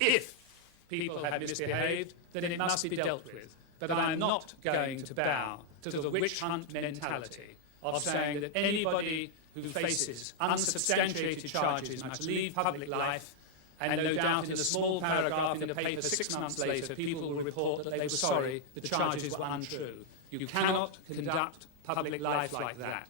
If people have misbehaved, then it must be dealt with. But I am not going to bow to the witch hunt mentality of saying that anybody who faces unsubstantiated charges must leave public life, and no doubt in a small paragraph in the paper 6 months later, people will report that they were sorry, the charges were untrue. You cannot conduct public life like that.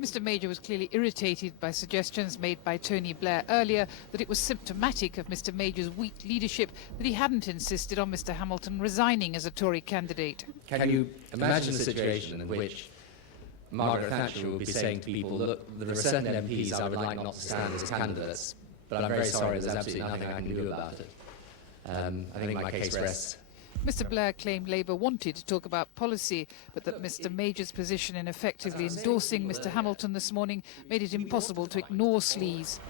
Mr Major was clearly irritated by suggestions made by Tony Blair earlier that it was symptomatic of Mr Major's weak leadership that he hadn't insisted on Mr Hamilton resigning as a Tory candidate. Can you imagine a situation in which Margaret Thatcher would be saying to people, look, there are certain MPs I would like not to stand as candidates, but I'm very sorry, there's absolutely nothing I can do about it. I think my case rests. Mr Blair claimed Labour wanted to talk about policy, but that Mr Major's position in effectively endorsing Mr Hamilton this morning made it impossible to ignore sleaze.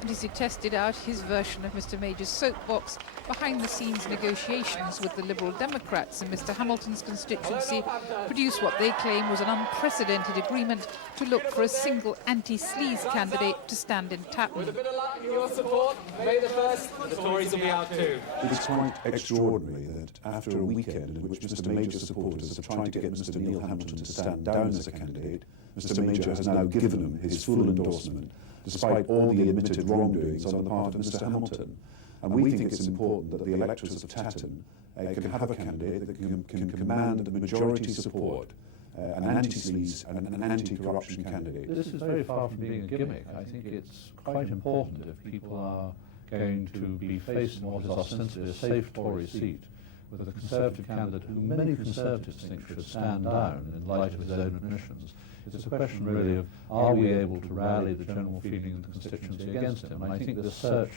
And as he tested out his version of Mr Major's soapbox, behind-the-scenes negotiations with the Liberal Democrats in Mr Hamilton's constituency produced what they claim was an unprecedented agreement to look for a single anti-sleaze candidate to stand in Tatton. With a bit of luck in your support, May the 1st, the Tories will be out too. It's quite extraordinary that after a weekend in which Mr Major's supporters have tried to get Mr Neil Hamilton to stand down as a candidate, Mr Major has now given him his full endorsement, despite all the admitted wrongdoings on the part of Mr Hamilton. And we think it's important that the electors of Tatton can have a candidate that can command the majority support, an anti-sleaze and an anti-corruption candidate. This is very far from being a gimmick. I think it's quite important if people are going to be facing what is ostensibly a safe Tory seat with a Conservative candidate who many Conservatives think should stand down in light of his own admissions. It's a question really of, are we able to rally the general feeling in the constituency against him? And I think the search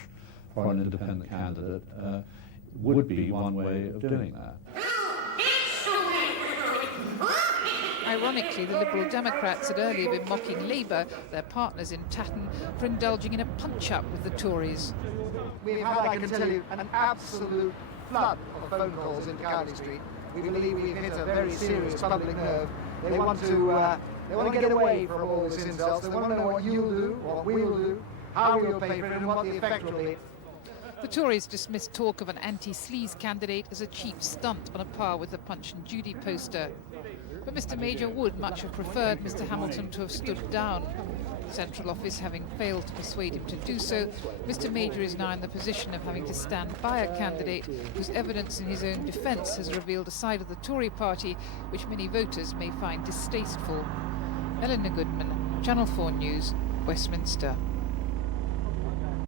for an independent candidate would be one way of doing that. Ironically, the Liberal Democrats had earlier been mocking Labour, their partners in Tatton, for indulging in a punch-up with the Tories. We've had, I can tell you, an absolute flood of phone calls into Cowley Street. We believe we've hit a very serious public nerve. They want to get away from all this insults. They want to know what you'll do, what we'll do, how we'll pay for it, and what the effect will be. The Tories dismissed talk of an anti-sleaze candidate as a cheap stunt on a par with the Punch and Judy poster. But Mr Major would much have preferred Mr Hamilton to have stood down. Central Office having failed to persuade him to do so, Mr Major is now in the position of having to stand by a candidate whose evidence in his own defence has revealed a side of the Tory party which many voters may find distasteful. Eleanor Goodman, Channel 4 News, Westminster.